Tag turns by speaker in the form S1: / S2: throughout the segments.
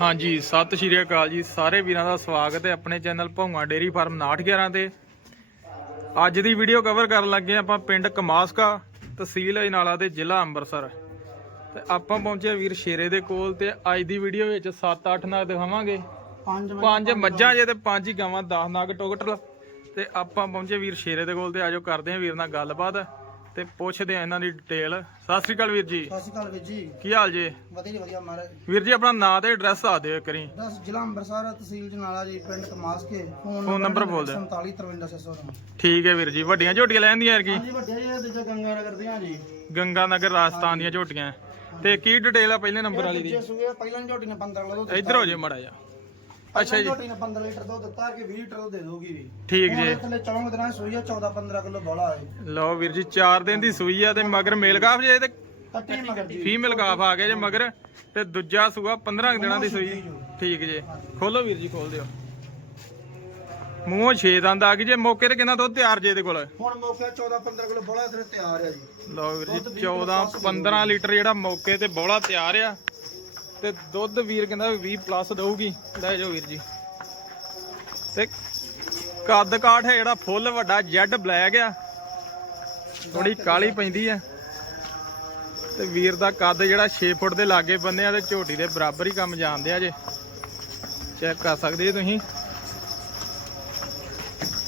S1: ਹਾਂਜੀ ਸਤਿ ਸ਼੍ਰੀ ਅਕਾਲ ਜੀ। ਸਾਰੇ ਵੀਰਾਂ ਦਾ ਸਵਾਗਤ ਹੈ ਆਪਣੇ ਚੈਨਲ ਭੌਂਗਾ ਡੇਰੀ ਫਾਰਮ 911 ਤੇ। ਅੱਜ ਦੀ ਵੀਡੀਓ ਕਵਰ ਕਰਨ ਲੱਗੇ ਆਪਾਂ ਪਿੰਡ ਕਮਾਸਕਾ ਤਹਿਸੀਲ ਅਜਨਾਲਾ ਤੇ ਜ਼ਿਲ੍ਹਾ ਅੰਮ੍ਰਿਤਸਰ। ਤੇ ਆਪਾਂ ਪਹੁੰਚੇ ਵੀਰ ਸ਼ੇਰੇ ਦੇ ਕੋਲ ਤੇ ਅੱਜ ਦੀ ਵੀਡੀਓ ਵਿੱਚ 7-8 ਨਗ ਦਿਖਾਵਾਂਗੇ।
S2: ਪੰਜ
S1: ਮੱਝਾਂ ਜੇ ਤੇ ਪੰਜ ਹੀ ਗਾਵਾਂ 10 ਨਗ ਟੋਟਲ। ਤੇ ਆਪਾਂ ਪਹੁੰਚੇ ਵੀਰ ਸ਼ੇਰੇ ਦੇ ਕੋਲ ਤੇ ਆਜੋ ਕਰਦੇ ਆਂ ਵੀਰ ਨਾਲ ਗੱਲਬਾਤ। ਤੇ ਪੁੱਛਦੇ ਆਂ ਇਹਨਾਂ ਦੀ ਡਿਟੇਲ ਸਤਿ ਸ਼੍ਰੀ ਅਕਾਲ ਵੀਰ ਜੀ।
S2: ਸਤਿ ਸ਼੍ਰੀ ਅਕਾਲ ਵੀਰ ਜੀ।
S1: ਕੀ ਹਾਲ ਜੀ?
S2: ਵਧੀਆ ਜੀ ਵਧੀਆ ਮਹਾਰਾਜ।
S1: ਵੀਰ ਜੀ ਆਪਣਾ ਨਾਂ ਤੇ ਐਡਰੈਸ ਦੱਸ ਦਿਓ ਇੱਕ ਵਾਰੀ।
S2: ਦਸ ਜ਼ਿਲ੍ਹਾ ਅੰਮ੍ਰਿਤਸਰ ਤਹਿਸੀਲ ਜਨਾਲਾ ਜੀ ਪਿੰਡ ਕਮਾਸਕੇ। ਫੋਨ
S1: ਨੰਬਰ ਬੋਲ ਦਿਓ।
S2: 4753
S1: ਠੀਕ ਹੈ ਵੀਰ ਜੀ ਵੱਡੀਆਂ ਝੋਟੀਆਂ ਲੈਂਦੀਆਂ ਯਾਰ ਕੀ?
S2: ਹਾਂਜੀ ਵੱਡੇ ਜੀ ਇਹ ਦੂਜਾ ਗੰਗਾ ਨਗਰ ਦੀਆਂ ਜੀ।
S1: ਗੰਗਾ ਨਗਰ ਰਾਜਸਥਾਨ ਦੀਆਂ ਝੋਟੀਆਂ। ਤੇ ਕੀ ਡਿਟੇਲ ਆ ਪਹਿਲੇ ਨੰਬਰ ਵਾਲੀ ਦੀ?
S2: ਦੂਜੇ ਸੂਏ ਪਹਿਲਾਂ ਝੋਟੀ ਨੇ 15 ਕਿਲੋ ਦੁੱਧ
S1: ਇੱਧਰ ਹੋ ਜੇ। ਮੜਾ ਜਾ ਅੱਛਾ ਜੀ।
S2: ਝੋਟੀ ਨੇ 15 ਲੀਟਰ ਦੁੱਧ ਦਿੱਤਾ ਕਿ 20 ਲੀਟਰ ਦੇ ਦੋਗੀ ਵੀ
S1: ਠੀਕ ਜੀ।
S2: ਥੱਲੇ ਚੌਂਕ ਦਿਨਾਂ ਦੀ ਸੂਈ ਆ 14 15 ਕਿਲੋ ਬੋਲਾ ਹੈ।
S1: ਲਓ ਵੀਰ ਜੀ 4 ਦਿਨ ਦੀ ਸੂਈ ਆ ਤੇ ਮਗਰ ਮੇਲ ਕਾਫ ਜੇ ਤੇ
S2: ਕੱਟੀ ਮਗਰ ਜੀ।
S1: ਫੀਮੇਲ ਕਾਫ ਆ ਗਿਆ ਜੇ ਮਗਰ ਤੇ ਦੂਜਾ ਸੂਆ 15 ਕੁ ਦਿਨਾਂ ਦੀ ਸੂਈ। ਠੀਕ ਜੇ। ਖੋਲੋ ਵੀਰ ਜੀ ਖੋਲ ਦਿਓ। ਮੂੰਹੋਂ 6 ਦੰਦ ਆ ਗਈ ਜੇ ਮੌਕੇ ਤੇ ਕਿੰਨਾ ਦੁੱਧ ਤਿਆਰ ਜੇ ਇਹਦੇ ਕੋਲ?
S2: ਹੁਣ ਮੌਕੇ 14 15 ਕਿਲੋ ਬੋਲਾ ਤੇਰੇ ਤਿਆਰ ਆ ਜੀ।
S1: ਲਓ ਵੀਰ ਜੀ 14 15 ਲੀਟਰ ਜਿਹੜਾ ਮੌਕੇ ਤੇ ਬੋਲਾ ਤਿਆਰ ਆ। ਤੇ ਦੁੱਧ ਵੀਰ ਕਹਿੰਦਾ 20 ਪਲੱਸ ਦਊਗੀ। ਲੈ ਜਾਓ ਵੀਰ ਜੀ। ਤੇ ਕੱਦ ਕਾਠ ਹੈ ਜਿਹੜਾ ਫੁੱਲ, ਵੱਡਾ ਜੈਡ ਬਲੈਕ ਆ। ਥੋੜੀ ਕਾਲੀ ਪੈਂਦੀ ਆ। ਤੇ ਵੀਰ ਦਾ ਕੱਦ ਜਿਹੜਾ 6 ਫੁੱਟ ਦੇ ਲਾਗੇ ਬੰਨੇ ਆ ਤੇ ਝੋਟੀ ਦੇ ਬਰਾਬਰ ਹੀ ਕੰਮ ਜਾਣਦੇ ਆ ਜੇ। ਚੈੱਕ ਕਰ ਸਕਦੇ ਜੀ ਤੁਸੀਂ।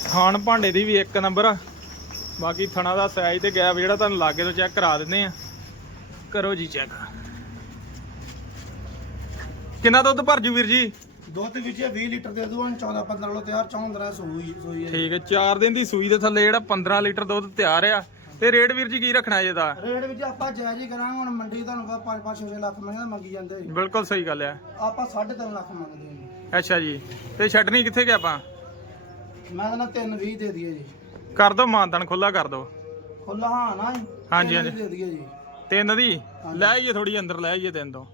S1: ਥਾਣ ਭਾਂਡੇ ਦੀ ਵੀ ਇੱਕ ਨੰਬਰ ਆ। ਬਾਕੀ ਥਣਾ ਦਾ ਸਾਈਜ਼ ਤੇ ਗੈਪ ਜਿਹੜਾ ਤੁਹਾਨੂੰ ਲਾਗੇ ਤੋਂ ਚੈੱਕ ਕਰਾ ਦਿੰਦੇ ਆ। ਕਰੋ ਜੀ ਚੈੱਕ। ਕਿੰਨਾ ਦੁੱਧ ਭਰ ਜੂ ਵੀਰ ਜੀ?
S2: ਦੁੱਧ ਵਿੱਚ 20 ਲੀਟਰ ਦੇ ਦੂ ਹੁਣ 14 15 ਕਿਲੋ ਤਿਆਰ 14 ਸੂਈ ਸੂਈ ਹੈ
S1: ਠੀਕ ਹੈ 4 ਦਿਨ ਦੀ ਸੂਈ ਦੇ ਥੱਲੇ ਜਿਹੜਾ 15 ਲੀਟਰ ਦੁੱਧ ਤਿਆਰ ਆ। ਤੇ ਰੇਟ ਵੀਰ ਜੀ ਕੀ ਰੱਖਣਾ ਇਹਦਾ
S2: ਰੇਟ ਵਿੱਚ ਆਪਾਂ ਜਾਇਜ਼ ਹੀ ਕਰਾਂਗੇ ਹੁਣ ਮੰਡੀ ਤੁਹਾਨੂੰ ਪਤਾ 5 5 6 ਲੱਖ ਮੰਗੀ ਜਾਂਦੇ।
S1: ਬਿਲਕੁਲ ਸਹੀ ਗੱਲ ਆ।
S2: ਆਪਾਂ 3.5 ਲੱਖ ਮੰਗਦੇ ਹਾਂ
S1: ਅੱਛਾ ਜੀ ਤੇ ਛੱਡਣੀ ਕਿੱਥੇ ਗਿਆ ਆਪਾਂ?
S2: ਮੈਂ ਕਹਿੰਦਾ 3 20 ਦੇ ਦਈਏ ਜੀ।
S1: ਕਰ ਦੋ ਮਾਨਤਨ ਖੁੱਲਾ ਕਰ ਦੋ।
S2: ਖੁੱਲਾ ਹਾਂ ਨਾ ਜੀ
S1: ਹਾਂਜੀ, ਹਾਂਜੀ।
S2: ਦੇ ਦਈਏ ਜੀ।
S1: ਤਿੰਨ ਦੀ? ਲੈ ਆਈਏ ਥੋੜੀ ਅੰਦਰ ਲੈ ਆਈਏ ਤਿੰਨ ਤੋਂ।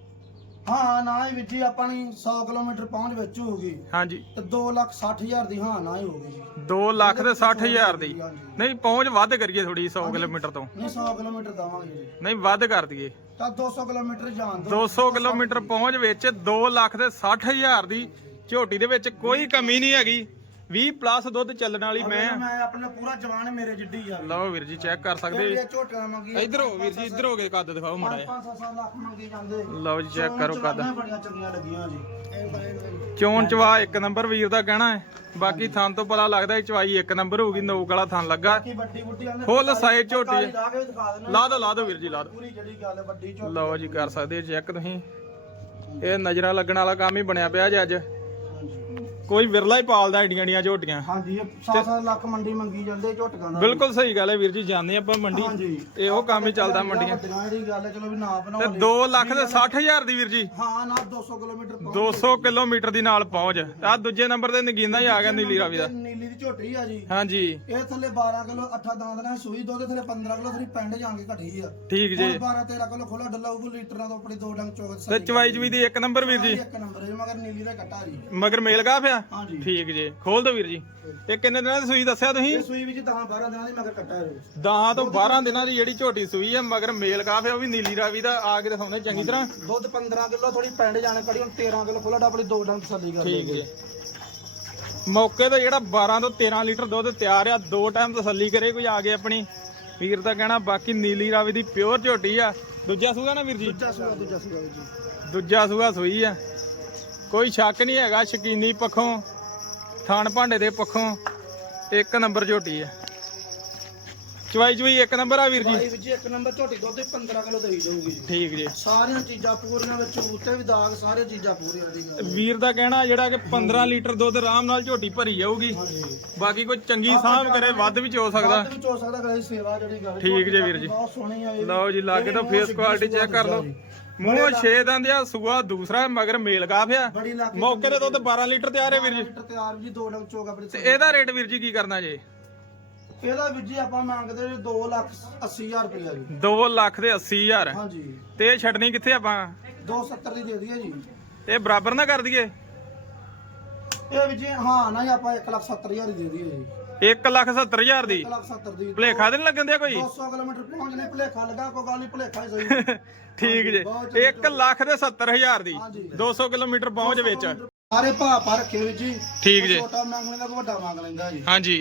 S2: ਹਾਂ ਨਾ ਹੀ ਵਿੱਚ ਹੀ ਆਪਾਂ ਨੇ 100 ਕਿਲੋਮੀਟਰ ਪਹੁੰਚ ਵਿੱਚ ਹੋਊਗੀ
S1: ਹਾਂਜੀ।
S2: ਤੇ 2 ਲੱਖ 60 ਹਜ਼ਾਰ ਦੀ ਹਾਂ ਨਾ ਹੀ ਹੋਊਗੀ ਜੀ।
S1: 2 ਲੱਖ ਤੇ 60 ਹਜ਼ਾਰ ਦੀ।
S2: ਹਾਂਜੀ।
S1: ਨਹੀਂ ਪਹੁੰਚ ਵੱਧ ਕਰੀਏ ਥੋੜੀ 100 ਕਿਲੋਮੀਟਰ ਤੋਂ।
S2: ਨਹੀਂ 100 ਕਿਲੋਮੀਟਰ ਦਵਾਂਗੇ ਜੀ।
S1: ਨਹੀਂ ਵੱਧ ਕਰ ਦਈਏ।
S2: ਤਾਂ 200 ਕਿਲੋਮੀਟਰ ਜਾਣ ਦੋ
S1: 200 ਕਿਲੋਮੀਟਰ ਪਹੁੰਚ ਵਿੱਚ 2 ਲੱਖ ਤੇ 60 ਹਜ਼ਾਰ ਦੀ ਝੋਟੀ ਦੇ ਵਿੱਚ ਕੋਈ ਕਮੀ ਨਹੀਂ ਹੈਗੀ। 20 ਪਲੱਸ ਦੁੱਧ ਚੱਲਣ ਵਾਲੀ ਮੈਂ।
S2: ਮੈਂ ਆਪਣਾ ਪੂਰਾ ਜਵਾਨ ਮੇਰੇ ਜਿੱਡੀ ਆ
S1: ਲਓ ਵੀਰ ਜੀ ਚੈੱਕ ਕਰ ਸਕਦੇ।
S2: ਝੋਟੀਆਂ ਮੰਗੀ
S1: ਇਧਰ ਹੋ ਵੀਰ ਜੀ ਇਧਰ ਹੋ ਕੇ ਕੱਦ ਦਿਖਾਓ ਮਾੜਾ ਜਿਹਾ।
S2: 500 ਲੱਖ ਮੰਗੀ ਜਾਂਦੇ।
S1: ਲਓ ਜੀ ਚੈੱਕ ਕਰੋ ਕੱਦ।
S2: ਚਵਾਈਆਂ ਬੜੀਆਂ ਚੰਗੀਆਂ ਲੱਗੀਆਂ ਜੀ।
S1: ਚੋਣ ਚਵਾ ਇੱਕ ਨੰਬਰ ਵੀਰ ਦਾ ਕਹਿਣਾ ਹੈ। ਬਾਕੀ ਥਾਂ ਤੋਂ ਪਤਾ ਲੱਗਦਾ ਇਹ ਚਵਾਈ ਇੱਕ ਨੰਬਰ ਹੋਊਗੀ ਨੋਕ ਵਾਲਾ ਥਾਂ ਲੱਗਾ। ਫੁੱਲ ਸਾਈਜ਼ ਝੋਟੀ।
S2: ਲਾ
S1: ਦੋ ਲਾ ਦੋ ਵੀਰ ਜੀ ਲਾ ਦੋ।
S2: ਪੂਰੀ ਜਿਹੜੀ ਗੱਲ ਵੱਡੀ ਝੋਟੀ
S1: ਲਓ ਜੀ ਕਰ ਸਕਦੇ ਚੈੱਕ ਤੁਸੀਂ। ਇਹ ਨਜ਼ਰਾਂ ਲੱਗਣ ਵਾਲਾ ਕੰਮ ਹੀ ਬਣਿਆ ਪਿਆ ਜੀ ਅੱਜ। ਕੋਈ ਵਿਰਲਾ ਹੀ ਪਾਲਦਾ ਏਡੀਆਂ ਏਡੀਆਂ ਝੋਟੀਆਂ।
S2: ਹਾਂਜੀ ਇਹ 7-7 ਲੱਖ ਮੰਡੀ ਮੰਗੀ ਜਾਂਦੇ ਝੋਟੀਆਂ ਦਾ
S1: ਬਿਲਕੁਲ ਸਹੀ ਗੱਲ ਹੈ ਵੀਰ ਜੀ ਜਾਂਦੇ ਆਪਾਂ ਮੰਡੀ
S2: ਹਾਂਜੀ।
S1: ਇਹ ਉਹ ਕੰਮ ਹੀ ਚੱਲਦਾ ਮੰਡੀਆਂ।
S2: ਵੱਡੀਆਂ ਜਿਹੜੀ ਗੱਲ ਹੈ ਚਲੋ ਵੀ ਨਾ
S1: ਤੇ
S2: ਬਣਾਓ
S1: 2 ਲੱਖ ਤੇ 60 ਹਜ਼ਾਰ ਦੀ ਵੀਰ ਜੀ।
S2: ਹਾਂ ਨਾ 200 ਕਿਲੋਮੀਟਰ ਪਹੁੰਚ
S1: 200 ਕਿਲੋਮੀਟਰ ਦੀ ਨਾਲ ਪਹੁੰਚ। ਆ ਦੂਜੇ ਨੰਬਰ ਤੇ ਨਗੀਨਾ ਹੀ ਆ ਗਿਆ ਨੀਲੀ ਰਾਵੀ ਦਾ।
S2: ਨੀਲੀ ਦੀ ਝੋਟੀ ਆ ਜੀ।
S1: ਹਾਂਜੀ।
S2: ਇਹ ਥੱਲੇ 12 ਕਿਲੋ 8 ਦੰਦ ਨਾਲ ਸੂਈ ਦੁੱਧ ਥੱਲੇ 15 ਕਿਲੋ ਥਰੀ ਪਿੰਡ ਜਾਂਗੇ ਘਟੀ ਆ।
S1: ਠੀਕ ਜੀ।
S2: 12 13 ਕਿਲੋ ਖੋਲਾ ਡੱਲਾ ਉਹ ਲੀਟਰਾਂ ਤੋਂ ਆਪਣੀ ਦੋ ਡੰਗ ਚੋਕ
S1: ਤੇ ਚਵਾਈ ਚਵੀ ਦੀ ਇੱਕ ਨੰਬਰ ਵੀਰ ਜੀ।
S2: ਇੱਕ ਨੰਬਰ ਹੈ ਮਗਰ ਨੀਲੀ ਦਾ ਕੱਟਾ ਜੀ।
S1: ਮਗਰ ਮੇਲ ਗਾ ਪਿਆ?
S2: ਹਾਂਜੀ।
S1: ਠੀਕ ਜੀ। ਖੋਲ ਦੋ ਵੀਰ ਜੀ। ਤੇ ਕਿੰਨੇ ਦਿਨਾਂ ਦੀ ਸੂਈ ਦੱਸਿਆ ਤੁਸੀਂ?
S2: ਇਹ ਸੂਈ ਵਿੱਚ 10 12 ਦਿਨਾਂ ਦੀ ਮਗਰ ਕੱਟਾ ਹੈ
S1: 10 ਤੋਂ 12 ਦਿਨਾਂ ਦੀ ਜਿਹੜੀ ਝੋਟੀ ਸੂਈ ਹੈ ਮਗਰ ਮੇਲ ਕਾਫ ਹੈ ਉਹ ਵੀ ਨੀਲੀ ਰਾਵੀ ਦਾ ਆ ਕੇ ਦਿਖਾਉਂਦੇ ਚੰਗੀ ਤਰ੍ਹਾਂ।
S2: ਦੁੱਧ 15 ਕਿਲੋ ਥੋੜੀ ਪਿੰਡ ਜਾਣੇ ਕੜੀ ਹੁਣ 13 ਕਿਲੋ ਖੋਲਾ ਆਪਣੀ ਦੋ ਡੰਗ ਤਸੱਲੀ ਕਰ
S1: ਠੀਕ ਜੀ। ਮੌਕੇ ਤੇ ਜਿਹੜਾ 12 ਤੋਂ 13 ਲੀਟਰ ਦੁੱਧ ਤਿਆਰ ਆ ਦੋ ਟਾਈਮ ਤਸੱਲੀ ਕਰੇ ਕੋਈ ਆ ਕੇ ਆਪਣੀ। ਵੀਰ ਦਾ ਕਹਿਣਾ ਬਾਕੀ ਨੀਲੀ ਰਾਵੀ ਦੀ ਪਿਓਰ ਝੋਟੀ ਆ। ਦੂਜਾ ਸੂਗਾ ਨਾ ਵੀਰ ਜੀ?
S2: ਦੂਜਾ ਸੂਆ ਦੂਜਾ ਸੂਆ ਜੀ।
S1: ਦੂਜਾ ਸੂਆ ਸੂਈ ਆ। ਕੋਈ ਸ਼ੱਕ ਨਹੀਂ ਹੈਗਾ ਸ਼ਕੀਨੀ ਪੱਖੋਂ ਥਾਣ ਭਾਂਡੇ ਦੇ ਪੱਖੋਂ ਇੱਕ ਨੰਬਰ ਝੋਟੀ ਆ ਚਵਾਈ ਚਵਾਈ ਇੱਕ ਨੰਬਰ ਆ ਵੀਰ ਜੀ?
S2: ਭਾਈ ਵਿੱਚ ਇੱਕ ਨੰਬਰ ਝੋਟੀ ਦੁੱਧ 15 ਕਿਲੋ ਦੇਈ ਜਾਊਗੀ ਜੀ।
S1: ਠੀਕ ਜੀ।
S2: ਸਾਰੀਆਂ ਚੀਜ਼ਾਂ ਪੂਰੀਆਂ ਵਿੱਚ ਉੱਤੇ ਵੀ ਦਾਗ ਸਾਰੀਆਂ ਚੀਜ਼ਾਂ ਪੂਰੀਆਂ ਦੀ
S1: ਵੀਰ ਦਾ ਕਹਿਣਾ ਜਿਹੜਾ ਕਿ 15 ਲੀਟਰ ਦੁੱਧ ਆਰਾਮ ਨਾਲ ਝੋਟੀ ਭਰੀ ਜਾਊਗੀ। ਬਾਕੀ ਕੋਈ ਚੰਗੀ ਸਾਂਭ ਕਰੇ ਵੱਧ ਵੀ ਚੋ ਸਕਦਾ।
S2: ਵੱਧ ਵੀ ਹੋ ਸਕਦਾ ਕਦੇ ਸੇਵਾ ਜਿਹੜੀ ਗੱਲ
S1: ਠੀਕ ਜੇ ਵੀਰ ਜੀ।
S2: ਬਹੁਤ ਸੋਹਣੀ ਆ
S1: ਲਓ ਜੀ ਲਾਗੇ ਤੋਂ ਫੇਸ ਕੁਆਲਿਟੀ ਚੈੱਕ ਕਰ ਲਓ। ਮੂੰਹੋਂ 6 ਦੰਦ ਆ ਸੂਆ ਦੂਸਰਾ ਮਗਰ ਮੇਲ
S2: ਬੜੀ ਲੱਖ
S1: ਮੌਕੇ ਤੇ ਦੁੱਧ 12 ਲੀਟਰ ਤਿਆਰ ਹੈ ਵੀਰ ਜੀ।
S2: ਲੀਟਰ ਤਿਆਰ ਜੀ ਦੋ ਡੰਗ ਚੋਕ ਆਪਣੀ
S1: ਤੇ ਇਹਦਾ ਰੇਟ ਵੀਰ ਜੀ ਕੀ ਕਰਨਾ ਜੇ?
S2: ਇਹਦਾ ਵੀ ਜੀ ਆਪਾਂ ਮੰਗਦੇ ਜੀ 2 ਲੱਖ 80 ਹਜ਼ਾਰ ਰੁਪਇਆ ਜੀ।
S1: 2 ਲੱਖ ਦੇ 80 ਹਜ਼ਾਰ।
S2: ਹਾਂਜੀ।
S1: ਤੇ ਇਹ ਛੱਡਣੀ ਕਿੱਥੇ ਆਪਾਂ?
S2: 270 ਦੀ ਦੇ ਦਈਏ ਜੀ।
S1: ਇਹ ਬਰਾਬਰ ਨਾ ਕਰ ਦਈਏ?
S2: ਇਹ ਵੀ ਜੀ ਹਾਂ ਨਾ ਜੀ ਆਪਾਂ 1 ਲੱਖ 70 ਹਜ਼ਾਰ ਹੀ ਦੇ ਦਈਏ ਜੀ।
S1: 170000 ਦੀ?
S2: 1 ਲੱਖ 70 ਦੀ।
S1: ਭਲੇਖਾ ਤੇ ਨੀ ਲੱਗਣ ਦਿਆ ਕੋਈ?
S2: 200 ਕਿਲੋਮੀਟਰ ਪਹੁੰਚਣੇ ਭਲੇਖਾ ਲੱਗਾ ਕੋਈ ਗੱਲ ਨਹੀਂ ਭਲੇਖਾ ਹੀ ਸਹੀ।
S1: ਠੀਕ ਜੇ।
S2: ਬਹੁਤ
S1: 1 ਲੱਖ ਦੇ 70000 ਦੀ।
S2: ਹਾਂਜੀ।
S1: 200 ਕਿਲੋਮੀਟਰ ਪਹੁੰਚ ਵਿੱਚ।
S2: ਸਾਰੇ ਭਾਅ ਪਾ ਰੱਖੇ ਵੀਰ ਜੀ।
S1: ਠੀਕ ਜੇ।
S2: ਛੋਟਾ ਮੰਗ ਲੈਂਦਾ ਕੋਈ ਵੱਡਾ ਮੰਗ ਲੈਂਦਾ ਜੀ।
S1: ਹਾਂਜੀ।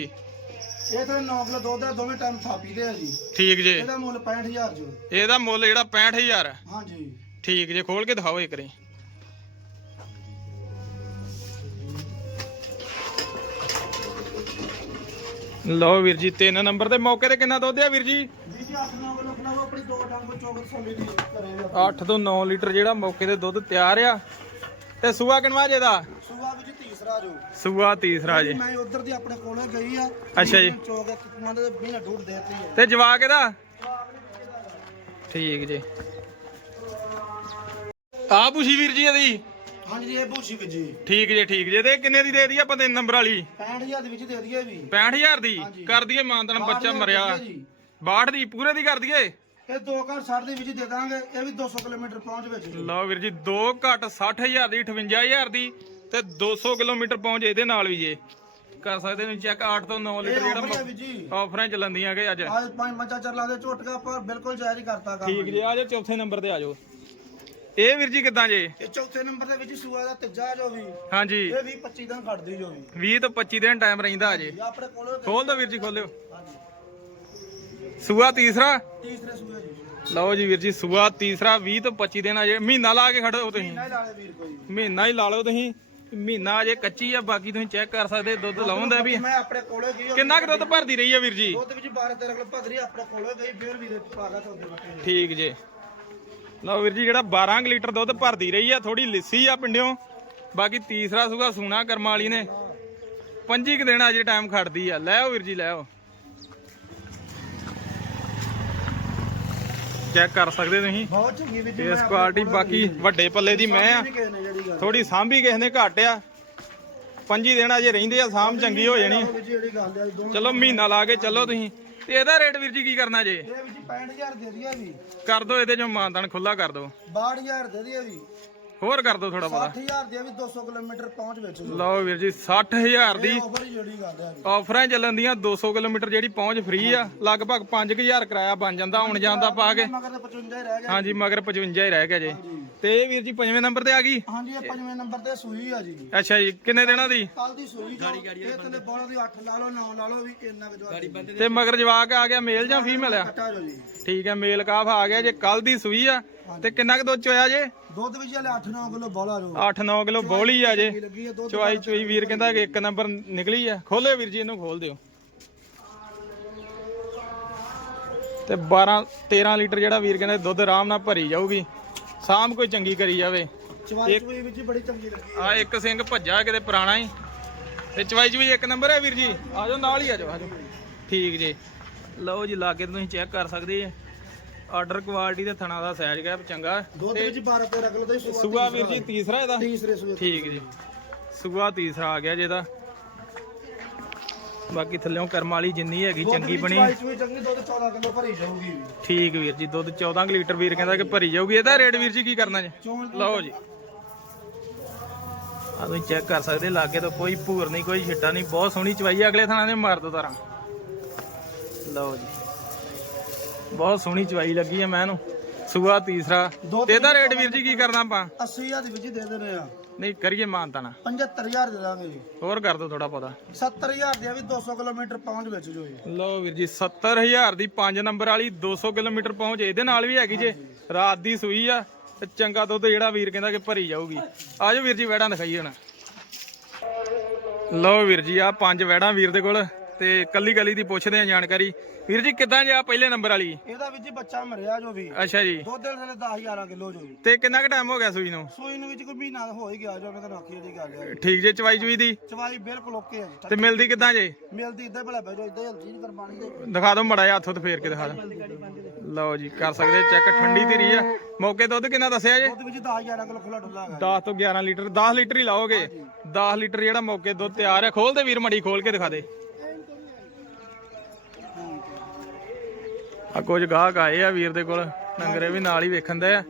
S2: ਇਹ ਤੇ 9 ਕਿਲੋ ਦੁੱਧ ਹੈ ਦੋਵੇਂ ਟਾਈਮ ਥਾਪੀ ਦੇ ਆ ਜੀ।
S1: ਠੀਕ ਜੇ।
S2: ਇਹਦਾ ਮੁੱਲ 65000 ਜੋ।
S1: ਇਹਦਾ ਮੁੱਲ ਜਿਹੜਾ 65000 ਹੈ
S2: ਹਾਂਜੀ।
S1: ਠੀਕ ਜੇ ਖੋਲ ਕੇ ਦਿਖਾਓ ਇੱਕ ਰੀ ਲਓ ਵੀਰ ਜੀ ਤਿੰਨ ਨੰਬਰ ਤੇ ਮੌਕੇ ਤੇ ਕਿੰਨਾ ਦੁੱਧ ਆ ਵੀਰ ਜੀ?
S2: ਵੀਰ ਜੀ 8 9 ਕਿਲੋ ਖਣਾ ਆਪਣੀ ਦੋ ਡੰਗ ਚੋਕਰ ਸੋਲੀ ਦੀ ਕਰੇ
S1: 8 ਤੋਂ 9 ਲੀਟਰ ਜਿਹੜਾ ਮੌਕੇ ਤੇ ਦੁੱਧ ਤਿਆਰ ਆ। ਤੇ ਸੂਆ ਕਿਨਵਾ ਜੇ ਦਾ?
S2: ਸੂਆ ਵਿੱਚ ਤੀਸਰਾ ਜੋ
S1: ਸੂਆ ਤੀਸਰਾ ਜੇ
S2: ਮੈਂ ਉਧਰ ਦੀ ਆਪਣੇ ਕੋਲੇ ਗਈ ਆ।
S1: ਅੱਛਾ ਜੀ।
S2: ਚੋਕ ਮੰਨ ਦੇ ਮਹੀਨਾ ਡੂਢ ਦੇਤੀ ਹੈ
S1: ਤੇ ਜਵਾਕ ਇਹਦਾ? ਠੀਕ ਜੇ। ਆ ਵੀਰ ਜੀ ਇਹਦੀ।
S2: ਹਾਂਜੀ ਇਹ ਵਿੱਚ ਜੀ।
S1: ਠੀਕ ਜੇ ਠੀਕ ਜੇ। ਤੇ ਕਿੰਨੇ ਦੀ ਦੇ ਦੀ ਆਪਾਂ ਤਿੰਨ ਨੰਬਰ ਵਾਲੀ?
S2: 65000 ਦੇ ਵਿੱਚ ਦੇ ਦਈਏ ਵੀ।
S1: 65000 ਦੀ?
S2: ਹਾਂਜੀ।
S1: ਕਰ ਦਈਏ ਮਾਨਤਨ ਬੱਚਾ ਮਰਿਆ।
S2: ਜੀ।
S1: 62 ਦੀ ਪੂਰੇ ਦੀ ਕਰ ਦਈਏ?
S2: ਇਹ ਦੋ ਘਰ 60 ਦੇ ਵਿੱਚ ਦੇ ਦਾਂਗੇ। ਇਹ ਵੀ 200 ਕਿਲੋਮੀਟਰ ਪਹੁੰਚ ਵਿੱਚ। ਜੀ।
S1: ਲਓ ਵੀਰ ਜੀ 2 ਘੱਟ 60000 ਦੀ 58000 ਦੀ ਤੇ 200 ਕਿਲੋਮੀਟਰ ਪਹੁੰਚ ਇਹਦੇ ਨਾਲ ਵੀ ਜੇ। ਕਰ ਸਕਦੇ ਨੇ ਚੈੱਕ 8 ਤੋਂ 9
S2: ਇਹ
S1: ਲੀਟਰ
S2: ਆਫਰ ਹੈ
S1: ਜਿਹੜਾ
S2: ਵੀ ਜੀ।
S1: ਆਫਰਾਂ ਚੱਲਣਦੀਆਂ ਕਿ ਅੱਜ?
S2: ਅੱਜ ਪੰਜ ਮੱਚਾ ਚੱਲਾਂ ਦੇ ਝੋਟਕਾ ਪਰ ਬਿਲਕੁਲ ਜਾਇਜ਼ ਹੀ ਕਰਤਾ ਕੰਮ
S1: ਠੀਕ ਜੇ ਆ ਜਾਓ ਚੌਥੇ ਨੰਬਰ ਤੇ ਆ ਜਾਓ। ਇਹ ਵੀਰ ਜੀ ਕਿੱਦਾਂ ਜੇ?
S2: ਇਹ ਚੌਥੇ ਨੰਬਰ ਦੇ ਵਿੱਚ ਸੂਆ ਦਾ ਤੀਜਾ ਜੋ ਵੀ
S1: ਹਾਂਜੀ।
S2: ਇਹ ਵੀ 25 ਦਿਨ ਕੱਢਦੀ ਜੋ ਵੀ।
S1: 20 ਤੋਂ 25 ਦਿਨ ਟਾਈਮ ਰਹਿੰਦਾ ਅਜੇ।
S2: ਇਹ ਆਪਣੇ ਕੋਲੋਂ
S1: ਖੋਲ ਦੋ ਵੀਰ ਜੀ ਖੋਲਿਓ।
S2: ਹਾਂਜੀ।
S1: ਸੂਆ ਤੀਸਰਾ?
S2: ਤੀਸਰੇ ਸੂਏ ਜੀ।
S1: ਲਓ ਜੀ ਵੀਰ ਜੀ ਸੂਆ ਤੀਸਰਾ 20 ਤੋਂ 25 ਦਿਨ ਅਜੇ। ਮਹੀਨਾ ਲਾ ਕੇ ਖੜੋ ਤੁਸੀਂ।
S2: ਵੀਰ ਕੋਈ।
S1: ਮਹੀਨਾ ਹੀ ਲਾ ਲਓ ਤੁਸੀਂ। ਮਹੀਨਾ ਅਜੇ ਕੱਚੀ ਆ ਬਾਕੀ ਤੁਸੀਂ ਚੈੱਕ ਕਰ ਸਕਦੇ ਦੁੱਧ ਲਾਉਂਦਾ ਵੀ
S2: ਮੈਂ ਆਪਣੇ ਕੋਲੇ ਗਈ
S1: ਕਿੰਨਾ ਕੁ ਦੁੱਧ ਭਰਦੀ ਰਹੀ ਆ ਵੀਰ ਜੀ?
S2: ਦੁੱਧ ਵਿੱਚ 12 13 ਕਿਲੋ ਭਗਰੀ ਆਪਣੇ ਕੋਲੇ ਗਈ ਫੇਰ ਵੀਰੇ ਪਾਗਾ ਤੋਂ ਦੇ
S1: ਠੀਕ ਜੇ। ਲਓ ਵੀਰ ਜੀ ਜਿਹੜਾ 12 ਕੁ ਲੀਟਰ ਦੁੱਧ ਭਰਦੀ ਰਹੀ ਆ ਥੋੜੀ ਲਿੱਸੀ ਆ ਪਿੰਡਿਓ। ਬਾਕੀ ਤੀਸਰਾ ਸੂਗਾ ਸੂਣਾ ਕਰਮ ਵਾਲੀ ਨੇ। 25 ਕੁ ਦਿਨ ਅਜੇ ਟਾਈਮ ਖੜਦੀ ਆ। ਲੈ ਵੀਰ ਜੀ ਲੈ ਚੈੱਕ ਕਰ ਸਕਦੇ ਤੁਸੀਂ।
S2: ਬਹੁਤ ਚੰਗੀ ਵੀਰ ਜੀ
S1: ਇਸ ਕੁਆਲਿਟੀ ਬਾਕੀ ਵੱਡੇ ਪੱਲੇ ਦੀ ਮੈਂ ਆ। ਥੋੜੀ ਸਾਂਭੀ ਕਿਸੇ ਨੇ ਘੱਟ ਆ। 25 ਦਿਨ ਅਜੇ ਰਹਿੰਦੇ ਆ ਸਾਂਭ ਚੰਗੀ ਹੋ ਜਾਣੀ। ਚਲੋ ਮਹੀਨਾ ਲਾ ਕੇ ਚੱਲੋ ਤੁਸੀਂ। ਤੇ ਇਹਦਾ ਰੇਟ ਵੀਰ ਜੀ ਕੀ ਕਰਨਾ ਜੇ?
S2: ਇਹ ਵੀ ਜੀ 65000 ਦੇ ਦਈਏ ਵੀ।
S1: ਕਰ ਦੋ ਇਹਦੇ ਚੋਂ ਮਾਨਦਾਨ ਖੁੱਲਾ ਕਰ ਦੋ।
S2: 62000 ਦੇ ਦਈਏ ਵੀ।
S1: ਹੋਰ ਕਰ ਦੋ ਥੋੜਾ ਬਹੁਤਾ।
S2: 60000 ਦੇ ਵੀ 200 ਕਿਲੋਮੀਟਰ ਪਹੁੰਚ ਵਿੱਚ
S1: ਲਓ ਵੀਰ ਜੀ 60000 ਦੀ
S2: ਆਫਰ ਹੀ ਜਿਹੜੀ ਗੱਲ ਆ
S1: ਆਫਰਾਂ ਚੱਲਣ ਦੀਆਂ 200 ਕਿਲੋਮੀਟਰ ਜਿਹੜੀ ਪਹੁੰਚ ਫ੍ਰੀ ਆ ਲਗਭਗ 5000 ਕਿਰਾਇਆ ਬਣ ਜਾਂਦਾ ਹੁਣ ਜਾਂਦਾ ਪਾ ਕੇ।
S2: ਮਗਰ ਤਾਂ 55 ਹੀ ਰਹਿ ਗਿਆ।
S1: ਹਾਂਜੀ ਮਗਰ 55 ਹੀ ਰਹਿ ਗਿਆ ਜੇ। ਤੇ ਇਹ ਵੀਰ ਜੀ ਪੰਜਵੇਂ ਨੰਬਰ ਤੇ ਆ ਗਈ?
S2: ਹਾਂਜੀ ਇਹ ਪੰਜਵੇਂ ਨੰਬਰ ਤੇ ਸੂਈ ਆ ਜੀ।
S1: ਅੱਛਾ ਜੀ ਕਿੰਨੇ ਦਿਨਾਂ ਦੀ?
S2: ਕੱਲ ਦੀ ਸੂਈ ਜੋ ਇਹ ਥੱਲੇ ਬੋਲਾਂ ਦੀ 8 ਲਾ ਲਓ 9 ਲਾ ਲਓ ਵੀ ਇੰਨਾ ਕੁ ਜਵਾਬ
S1: ਤੇ ਮਗਰ ਜਵਾਕ ਆ ਗਿਆ ਮੇਲ ਜਾਂ ਫੀਮੇਲ ਆ? ਠੀਕ ਹੈ ਮੇਲ ਕਾਫ ਆ ਗਿਆ ਜੇ ਕੱਲ ਦੀ ਸੂਈ ਆ ਤੇ ਕਿੰਨਾ ਕੁ ਦੁੱਧ ਚੋਇਆ ਜੇ?
S2: ਦੁੱਧ ਵਿੱਚ ਹਲੇ 8-9 ਕਿਲੋ ਬੋਲਾ ਜੋ।
S1: 8-9 ਕਿਲੋ ਬੋਲੀ ਆ ਜੇ। ਚੁਆਈ ਚੁਈ ਵੀਰ ਕਹਿੰਦਾ ਕਿ ਇੱਕ ਨੰਬਰ ਨਿਕਲੀ ਆ। ਖੋਲਿਓ ਵੀਰ ਜੀ ਇਹਨੂੰ ਖੋਲ ਦਿਓ। ਤੇ 12 13 ਲੀਟਰ ਜਿਹੜਾ ਵੀਰ ਕਹਿੰਦਾ ਦੁੱਧ ਆਰਾਮ ਨਾਲ ਭਰੀ ਜਾਊਗੀ। ਸਾਮ ਕੋਈ ਚੰਗੀ ਕਰੀ ਜਾਵੇ।
S2: ਚਵਾਈ ਵਿੱਚ ਹੀ ਬੜੀ ਚੰਗੀ ਲੱਗੀ
S1: ਆ ਇੱਕ ਸਿੰਘ ਭੱਜਾ ਕਿਤੇ ਪੁਰਾਣਾ ਹੀ। ਤੇ ਚਵਾਈ ਇੱਕ ਨੰਬਰ ਹੈ ਵੀਰ ਜੀ। ਆ ਜਾਓ ਨਾਲ ਹੀ ਆ ਜਾਓ ਆ ਜਾਓ। ਠੀਕ ਜੀ। ਲਓ ਜੀ ਲਾਗੇ ਤੁਸੀਂ ਚੈੱਕ ਕਰ ਸਕਦੇ ਆ ਆਰਡਰ ਕੁਆਲਿਟੀ ਤੇ ਥਣਾ ਦਾ ਸਾਈਜ਼ ਗੈਪ ਚੰਗਾ।
S2: ਦੁੱਧ ਵਿੱਚ 12-13 ਕਿਲੋ ਦਾ ਹੀ ਸੂਆ
S1: ਸੂਆ ਵੀਰ ਜੀ ਤੀਸਰਾ ਇਹਦਾ।
S2: ਤੀਸਰੇ ਸੂਏ
S1: ਠੀਕ ਜੀ। ਸੂਆ ਤੀਸਰਾ ਆ ਗਿਆ ਜਿਹਦਾ ਬਾਕੀ ਥੱਲੇੋਂ ਕਰਮ ਵਾਲੀ ਜਿੰਨੀ ਹੈਗੀ ਚੰਗੀ ਬਣੀ।
S2: ਚੁਈ ਚੰਗੀ ਦੁੱਧ 14 ਕਿਲੋ ਭਰੀ ਜਾਊਗੀ ਵੀ।
S1: ਠੀਕ ਵੀਰ ਜੀ ਦੁੱਧ 14 ਕੁ ਲੀਟਰ ਵੀਰ ਕਹਿੰਦਾ ਕਿ ਭਰੀ ਜਾਊਗੀ। ਇਹਦਾ ਰੇਟ ਵੀਰ ਜੀ ਕੀ ਕਰਨਾ ਜੀ? ਲਓ ਜੀ। ਆ ਤੁਸੀਂ ਚੈੱਕ ਕਰ ਸਕਦੇ ਲਾਗੇ ਤੋਂ ਕੋਈ ਭੂਰ ਨਹੀਂ ਕੋਈ ਛਿੱਟਾ ਨਹੀਂ ਬਹੁਤ ਸੋਹਣੀ ਚਵਾਈ ਆ, ਅਗਲੇ ਥਾਣਾ ਦੇ ਮਾਰ ਦੋ ਤਾਰਾਂ। ਲਓ ਜੀ। ਬਹੁਤ ਸੋਹਣੀ ਚਵਾਈ ਲੱਗੀ ਆ ਮੈਂ ਇਹਨੂੰ। ਸੂਆ ਤੀਸਰਾ।
S2: ਦੋ
S1: ਤੇ ਇਹਦਾ ਰੇਟ ਵੀਰ ਜੀ ਕੀ ਕਰਨਾ ਆਪਾਂ?
S2: 80000 ਦੇ ਵਿੱਚ ਹੀ ਦੇ ਦੇਣੇ ਆ।
S1: ਨਹੀਂ ਕਰੀਏ ਮਾਨਤਾਣਾ
S2: 75000 ਦੇ ਦਾਂਗੇ ਜੀ।
S1: ਹੋਰ ਕਰ ਦੋ ਥੋੜਾ ਪਤਾ
S2: 70000 ਦੇ ਵੀ 200 ਕਿਲੋਮੀਟਰ ਪਹੁੰਚ ਵਿੱਚ ਜੋ ਜੀ।
S1: ਲਓ ਵੀਰ ਜੀ 70000 ਦੀ 5 ਨੰਬਰ ਵਾਲੀ 200 ਕਿਲੋਮੀਟਰ ਪਹੁੰਚ ਇਹਦੇ ਨਾਲ ਵੀ ਹੈਗੀ ਜੇ। ਰਾਤ ਦੀ ਸੂਈ ਆ ਤੇ ਚੰਗਾ ਦੁੱਧ ਜਿਹੜਾ ਵੀਰ ਕਹਿੰਦਾ ਕਿ ਭਰੀ ਜਾਊਗੀ। ਆਜੋ ਵੀਰ ਜੀ ਵੈੜਾਂ ਦਿਖਾਈਏ ਹੁਣ। ਲਓ ਵੀਰ ਜੀ ਆ ਪੰਜ ਵੈੜਾਂ ਵੀਰ ਦੇ ਕੋਲ ਤੇ ਕੱਲੀ ਕੱਲੀ ਦੀ ਪੁੱਛਦੇ ਆ ਜਾਣਕਾਰੀ। ਵੀਰ ਜੀ ਕਿੱਦਾਂ ਜੇ ਆ ਪਹਿਲੇ ਨੰਬਰ ਵਾਲੀ?
S2: ਇਹਦਾ ਵਿੱਚ ਜੀ ਬੱਚਾ ਮਰਿਆ ਜੋ ਵੀ।
S1: ਅੱਛਾ ਜੀ।
S2: ਦੁੱਧ ਦੇ ਥੱਲੇ 10000 ਕਿਲੋ ਜੋ ਜੀ
S1: ਤੇ ਕਿੰਨਾ ਕੁ ਟਾਈਮ ਹੋ ਗਿਆ ਸੂਈ ਨੂੰ?
S2: ਸੂਈ ਨੂੰ ਵਿੱਚ ਕੋਈ ਮਹੀਨਾ ਹੋ ਹੀ ਗਿਆ ਜੋ ਮੈਂ ਤੁਹਾਨੂੰ ਆਖੀ ਜਿਹੜੀ ਗੱਲ ਹੈ
S1: ਠੀਕ ਜੇ ਚਵਾਈ ਚੁਈ ਦੀ?
S2: ਚਵਾਈ ਬਿਲਕੁਲ ਓਕੇ ਹੈ ਜੀ
S1: ਤੇ ਮਿਲਦੀ ਕਿੱਦਾਂ ਜੇ?
S2: ਮਿਲਦੀ ਇੱਦਾਂ ਭਲਾ ਬੈਜੋ ਇੱਦਾਂ ਹਲਦੀ ਨਹੀਂ ਕਰਵਾਣੀ ਦੇ।
S1: ਦਿਖਾ ਦਿਓ ਮੜਾ ਹੱਥੋਂ ਤੇ ਫੇਰ ਕੇ ਦਿਖਾ ਦਿਓ। ਲਓ ਜੀ ਕਰ ਸਕਦੇ ਚੈੱਕ ਠੰਡੀ ਧੀਰੀ ਆ। ਮੌਕੇ ਦੁੱਧ ਕਿੰਨਾ ਦੱਸਿਆ ਜੇ?
S2: ਦੁੱਧ ਵਿੱਚ 10000 ਕਿਲੋ ਖੁੱਲਾ ਡੁੱਲਾ ਹੈਗਾ
S1: 10 ਤੋਂ 11 ਲੀਟਰ 10 ਲੀਟਰ ਹੀ ਲਾਓਗੇ। 10 ਲੀਟਰ ਜਿਹੜਾ ਮੌਕੇ ਦੁੱਧ ਤਿਆਰ ਹੈ ਖੋਲ ਦੇ ਵੀਰ ਮੜੀ ਖੋਲ ਕੇ ਦਿਖਾ ਦੇ। ਆ ਕੁਝ ਗਾਹਕ ਆਏ ਆ ਵੀਰ ਦੇ ਕੋਲ ਨੰਗਰੇ ਵੀ ਨਾਲ ਹੀ ਵੇਖਣ ਦੇ ਆ।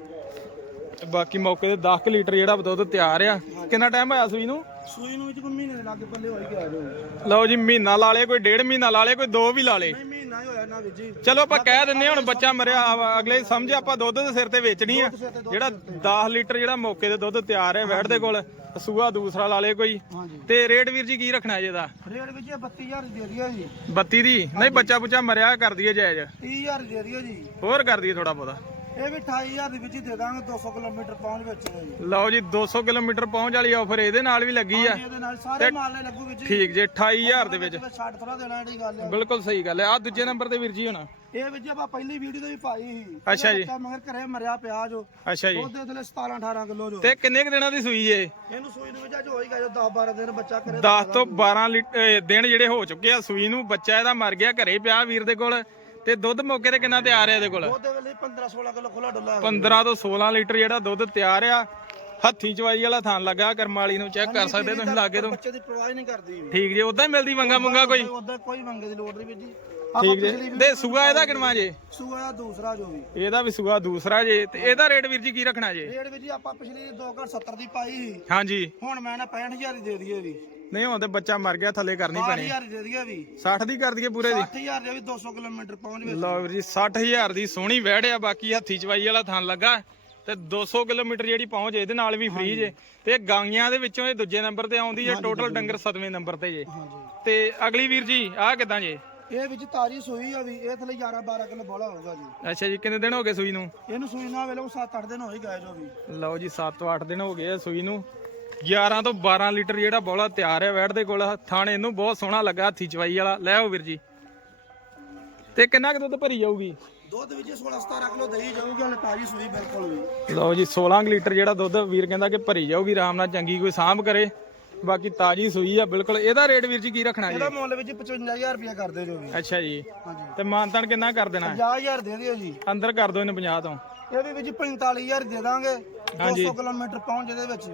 S1: ਤੇ ਬਾਕੀ ਮੌਕੇ ਤੇ 10 ਲੀਟਰ ਜਿਹੜਾ ਦੁੱਧ ਤਿਆਰ ਆ। ਕਿੰਨਾ ਟਾਈਮ ਹੋਇਆ ਸੂਈ ਨੂੰ?
S2: ਸੂਈ ਨੂੰ ਵਿੱਚ ਕੋਈ ਮਹੀਨੇ ਦੇ ਲਾਗੇ ਪੱਲੇ ਹੋਈ ਗਿਆ
S1: ਲਓ ਜੀ ਮਹੀਨਾ ਲਾ ਲੇ ਕੋਈ ਡੇਢ ਮਹੀਨਾ ਲਾ ਲੇ ਕੋਈ ਦੋ ਵੀ ਲਾ ਲੇ
S2: ਮਹੀਨਾ ਹੀ ਹੋਇਆ ਨਾ ਵੀਰ ਜੀ।
S1: ਚਲੋ ਆਪਾਂ ਕਹਿ ਦਿੰਨੇ ਹੁਣ ਬੱਚਾ ਮਰਿਆ ਵਾ, ਅਗਲੇ ਸਮਝੇ ਆਪਾਂ ਦੁੱਧ ਦੇ ਸਿਰ ਤੇ ਵੇਚਣੀ ਆ। ਜਿਹੜਾ 10 ਲੀਟਰ ਜਿਹੜਾ ਮੌਕੇ ਤੇ ਦੁੱਧ ਤਿਆਰ ਹੈ ਵੈੜ ਦੇ ਕੋਲ ਸੂਆ ਦੂਸਰਾ ਲਾ ਲੇ ਕੋਈ।
S2: ਹਾਂਜੀ।
S1: ਤੇ ਰੇਟ ਵੀਰ ਜੀ ਕੀ ਰੱਖਣਾ ਜੇ ਦਾ?
S2: ਰੇਟ ਵਿੱਚ ਇਹ 32000 ਦੇ ਦਿਆ ਜੀ।
S1: 32 ਦੀ? ਨਹੀਂ ਬੱਚਾ ਬੁੱਚਾ ਮਰਿਆ ਕਰ ਦਈਏ ਜਾਇਜ਼।
S2: 30000 ਦੇ ਦਿਆ ਜੀ।
S1: ਹੋਰ ਕਰ ਦਈਏ ਥੋੜਾ ਬਹੁਤਾ।
S2: ਇਹ ਵੀ 28000 ਦੇ ਵਿੱਚ ਹੀ ਦੇ ਦਾਂਗੇ 200 ਕਿਲੋਮੀਟਰ ਪਹੁੰਚ ਵਿੱਚ ਜੀ।
S1: ਲਓ ਜੀ 200 ਕਿਲੋਮੀਟਰ ਪਹੁੰਚ ਵਾਲੀ ਆਫਰ ਇਹਦੇ ਨਾਲ ਵੀ ਲੱਗੀ ਆ।
S2: ਇਹਦੇ ਨਾਲ ਸਾਰੇ ਮਾਲ ਨੇ ਲੱਗੂ ਵਿੱਚ
S1: ਠੀਕ ਜੇ 28000 ਦੇ ਵਿੱਚ।
S2: ਛੱਡ ਥੋੜਾ ਦੇਣਾ ਜਿਹੜੀ ਗੱਲ ਹੈ
S1: ਬਿਲਕੁਲ ਸਹੀ ਗੱਲ ਹੈ। ਆ ਦੂਜੇ ਨੰਬਰ ਤੇ ਵੀਰ ਜੀ ਹੋਣਾ।
S2: ਇਹ ਵਿੱਚ ਆਪਾਂ ਪਹਿਲੀ ਵੀਡੀਓ ਤੇ ਵੀ ਪਾਈ ਸੀ।
S1: ਅੱਛਾ ਜੀ।
S2: ਮਗਰ ਘਰੇ ਮਰਿਆ ਪਿਆ ਜੋ।
S1: ਅੱਛਾ ਜੀ।
S2: ਦੁੱਧ ਦੇ ਥਲੇ 17 18 ਕਿਲੋ ਜੋ।
S1: ਤੇ ਕਿੰਨੇ ਕੁ ਦਿਨਾਂ ਦੀ ਸੂਈ ਜੇ
S2: ਇਹਨੂੰ ਸੂਈ ਨੂੰ ਵਿੱਚ ਅੱਜ ਹੋਈ ਗਿਆ ਜੋ 10 12 ਦਿਨ ਬੱਚਾ ਘਰੇ
S1: 10 ਤੋਂ 12 ਲੀਟਰ ਅਹ ਦਿਨ ਜਿਹੜੇ ਹੋ ਚੁੱਕੇ ਆ ਸੂਈ ਨੂੰ ਬੱਚਾ ਇਹਦਾ ਮਰ ਗਿਆ ਘਰੇ ਪਿਆ ਵੀਰ ਦੇ ਕੋਲ। ਤੇ ਦੁੱਧ ਮੌਕੇ ਤੇ ਕਿੰਨਾ ਤਿਆਰ ਹੈ ਇਹਦੇ ਕੋਲ?
S2: ਦੁੱਧ ਦੇ ਵੇਲੇ 15 16 ਕਿਲੋ ਖੁੱਲਾ ਡੁੱਲਾ ਹੈ।
S1: 15 ਤੋਂ 16 ਲੀਟਰ ਜਿਹੜਾ ਦੁੱਧ ਤਿਆਰ ਆ ਹੱਥੀ ਚਵਾਈ ਵਾਲਾ ਥਾਨ ਲੱਗਾ ਕਰਮ ਵਾਲੀ ਨੂੰ ਚੈੱਕ ਕਰ ਸਕਦੇ ਤੁਸੀਂ ਲਾਗੇ ਤੋਂ।
S2: ਬੱਚੇ ਦੀ ਪਰਵਾਹ ਹੀ ਨਹੀਂ ਕਰਦੀ।
S1: ਠੀਕ ਜੇ ਉਦਾਂ ਹੀ ਮਿਲਦੀ ਮੰਗਾ ਮੁੰਗਾ ਕੋਈ?
S2: ਉਹਦਾ ਕੋਈ ਮੰਗੇ ਦੀ ਲੋੜ ਨਹੀਂ ਵੀਰ ਜੀ।
S1: ਠੀਕ ਜੇ। ਤੇ ਸੂਆ ਇਹਦਾ ਕਿੰਨਾ ਜੇ?
S2: ਸੂਆ ਦੂਸਰਾ ਜੋ ਵੀ।
S1: ਇਹਦਾ ਵੀ ਸੂਆ ਦੂਸਰਾ ਜੇ ਤੇ ਇਹਦਾ ਰੇਟ ਵੀਰ ਜੀ ਕੀ ਰੱਖਣਾ ਜੇ?
S2: ਰੇਟ ਵਿੱਚ ਜੀ ਆਪਾਂ ਪਿਛਲੀ 270 ਦੀ ਪਾਈ ਸੀ।
S1: ਹਾਂਜੀ।
S2: ਹੁਣ ਮੈਂ ਨਾ 65000 ਦੀ ਦੇ ਦਈਏ ਵੀ।
S1: ਨਹੀਂ ਹੁਣ ਤੇ ਬੱਚਾ ਮਰ ਗਿਆ ਥੱਲੇ ਕਰਨੀ ਪੈਣੀ।
S2: 8000 ਦੀ ਦਈਏ ਵੀ।
S1: 60 ਦੀ ਕਰ ਦਈਏ ਪੂਰੇ ਦੀ।
S2: 8000 ਦੇ ਵੀ 200 ਕਿਲੋਮੀਟਰ ਪਹੁੰਚ ਵਿੱਚ
S1: ਲਓ ਵੀਰ ਜੀ 60000 ਦੀ ਸੋਹਣੀ ਵਹਿੜ ਆ ਬਾਕੀ ਹੱਥੀ ਚਵਾਈ ਵਾਲਾ ਥਾਨ ਲੱਗਾ। ਤੇ 200 ਕਿਲੋਮੀਟਰ ਜਿਹੜੀ ਪਹੁੰਚ ਇਹਦੇ ਨਾਲ ਵੀ ਫ੍ਰੀ ਜੇ। ਤੇ ਗਾਂਗੀਆਂ ਦੇ ਵਿੱਚੋਂ ਇਹ ਦੂਜੇ ਨੰਬਰ ਤੇ ਆਉਂਦੀ ਹੈ ਟੋਟਲ ਡੰਗਰ 7ਵੇਂ ਨੰਬਰ ਤੇ ਜੇ। ਤੇ ਅਗਲੀ ਵੀਰ ਜੀ ਆਹ ਕਿਦਾਂ ਜੇ?
S2: ਇਹ ਵਿੱਚ ਤਾਜੀ ਸੂਈ ਆ ਵੀ ਇਹ ਥਲੇ 11 12 ਕਿਲੋ ਬੋਲਾ ਹੋਊਗਾ ਜੀ।
S1: ਅੱਛਾ ਜੀ ਕਿੰਨੇ ਦਿਨ ਹੋ ਗਏ ਸੂਈ ਨੂੰ?
S2: ਇਹਨੂੰ ਸੂਈ ਨਾ ਵੇਲੇ 7-8 ਦਿਨ ਹੋਈ ਗਏ ਜੋ ਵੀ।
S1: ਲਓ ਜੀ 7-8 ਦਿਨ ਹੋ ਗਏ ਸੂਈ ਨੂੰ। 11 ਤੋਂ 12 ਲੀਟਰ ਜਿਹੜਾ ਬੋਲਾ ਤਿਆਰ ਹੈ ਵੈੜ ਦੇ ਕੋਲ ਥਾਣ ਇਹਨੂੰ ਬਹੁਤ ਸੋਹਣਾ ਲੱਗਾ ਹੱਥੀ ਚਵਾਈ ਵਾਲਾ। ਲੈ ਆਓ ਵੀਰ ਜੀ। ਤੇ ਕਿੰਨਾ ਕੁ ਦੁੱਧ ਭਰੀ ਜਾਊਗੀ?
S2: ਦੁੱਧ ਵਿੱਚ 16-17 ਕਿਲੋ ਦਹੀਂ ਜਾਊਗੀ ਹਲੇ ਤਾਜੀ ਸੂਈ ਬਿਲਕੁਲ ਵੀ।
S1: ਲਓ ਜੀ 16 ਕੁ ਲੀਟਰ ਜਿਹੜਾ ਦੁੱਧ ਵੀਰ ਕਹਿੰਦਾ ਕਿ ਭਰੀ ਜਾਊਗੀ ਆਰਾਮ ਨਾਲ ਚੰਗੀ ਕੋਈ ਸਾਂਭ ਕਰੇ। ਬਾਕੀ ਤਾਜੀ ਸੂਈ ਆ ਬਿਲਕੁਲ। ਇਹਦਾ ਰੇਟ ਵੀਰ ਜੀ ਕੀ ਰੱਖਣਾ ਜੀ?
S2: ਇਹਦਾ ਮੁੱਲ ਵਿੱਚ 55000 ਰੁਪਇਆ ਕਰਦੇ ਜੋ ਵੀ।
S1: ਅੱਛਾ ਜੀ। ਤੇ ਮਾਨਤਾਨ ਕਿੰਨਾ ਕਰ ਦੇਣਾ?
S2: 50000 ਦੇ ਦਿਓ ਜੀ।
S1: ਅੰਦਰ ਕਰ ਦਿਓ ਇਹਨੂੰ 50 ਤੋਂ।
S2: ਇਹ ਵੀ ਵਿੱਚ 45000 ਦੇ ਦਾਂਗੇ। 200 ਕਿਲੋਮੀਟਰ ਪਹੁੰਚ ਇਹਦੇ ਵਿੱਚ।